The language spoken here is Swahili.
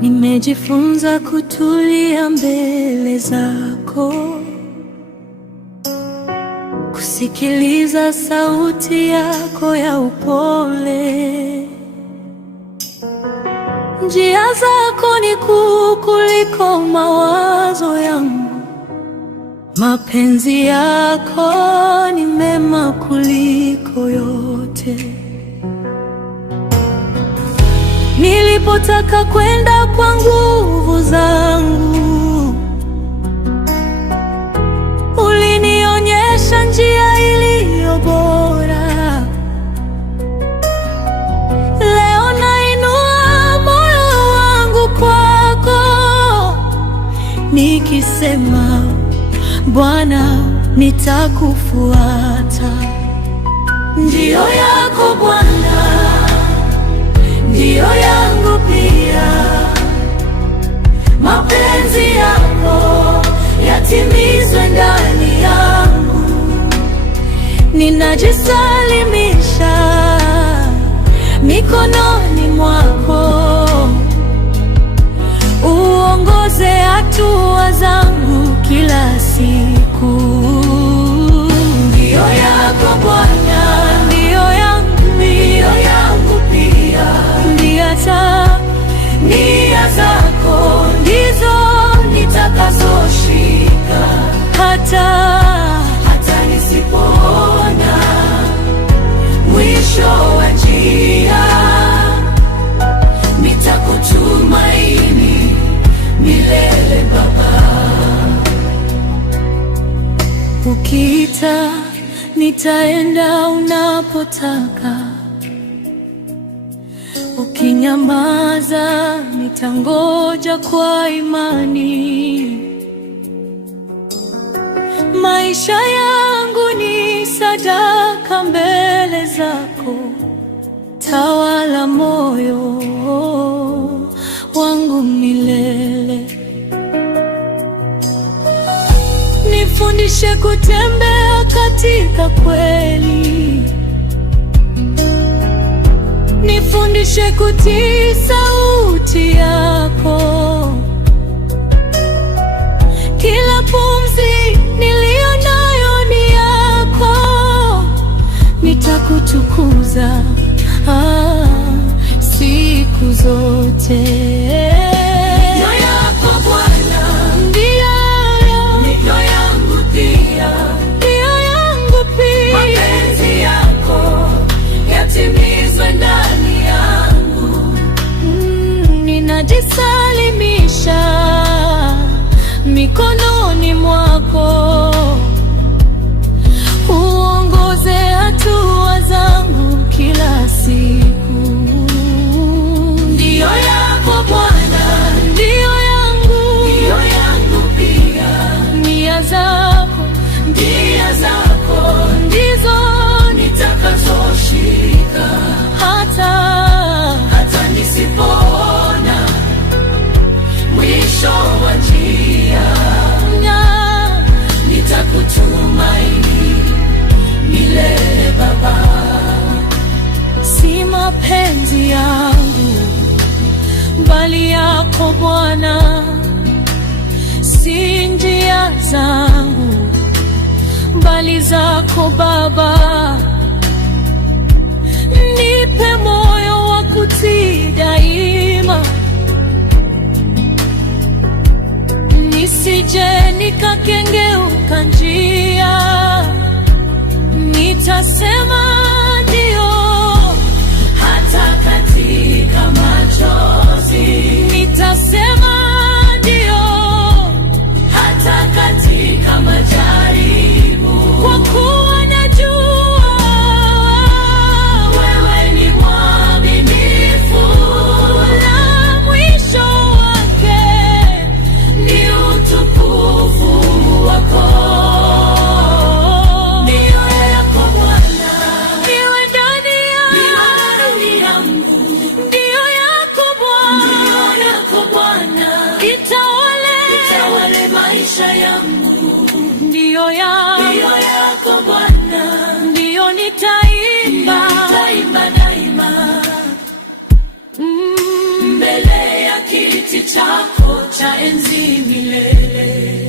Nimejifunza kutulia mbele zako, kusikiliza sauti yako ya upole. Njia zako ni kuu kuliko mawazo yangu, mapenzi yako ni mema kuliko yote. Nilipotaka kwenda kwa nguvu zangu, ulinionyesha njia iliyo bora. Leo nainua moyo wangu kwako, nikisema Bwana, nitakufuata. Njia yako Bwana ndiyo yangu pia, mapenzi yako yatimizwe ndani yangu. Ninajisalimisha mikononi mwako, uongoze hatua zangu kila siku. Ndiyo yako Bwana, ndiyo yangu pia. Nia zako ndizo nitakazoshika, hata nisipoona mwisho wa njia. Nitakutumaini milele Baba. Ukiita nitaenda unapotaka, ukinyamaza nitangoja kwa imani. Maisha yangu ni sadaka mbele zako, tawala moyo wangu milele. Nifundishe kutembea katika kweli, nifundishe kutii sauti yako. Kila pumzi niliyo nayo ni yako, nitakutukuza siku zote. Ndiyo yako Bwana, ndiyo yangu pia, ndiyo yangu pia. Mapenzi yako yatimizwe ndani yangu. Ninajisalimisha mikononi mwako, uongoze hatua zangu kila siku. Ndiyo yako Bwana, ndiyo yangu pia. Nia zako ndizo nitakazoshika, hata nisipoona mwisho wa njia. Nitakutumaini milele Baba. Si mapenzi yangu bali yako Bwana, si njia zangu bali zako Baba. Nipe moyo wa kutii daima, nisije nikakengeuka njia. Nitasema ndio hata katika machozi, nitasema ndio hata katika majaribu, kwa kuwa najua wewe ni mwaminifu, na mwisho wake ni utukufu wako. Ndiyo yako Bwana, niwe ndani yangu. Ndiyo yako Bwana, itawale maisha yangu. Ndiyo yako Bwana, ndiyo nitaimba daima mbele ya kiti chako cha enzi milele.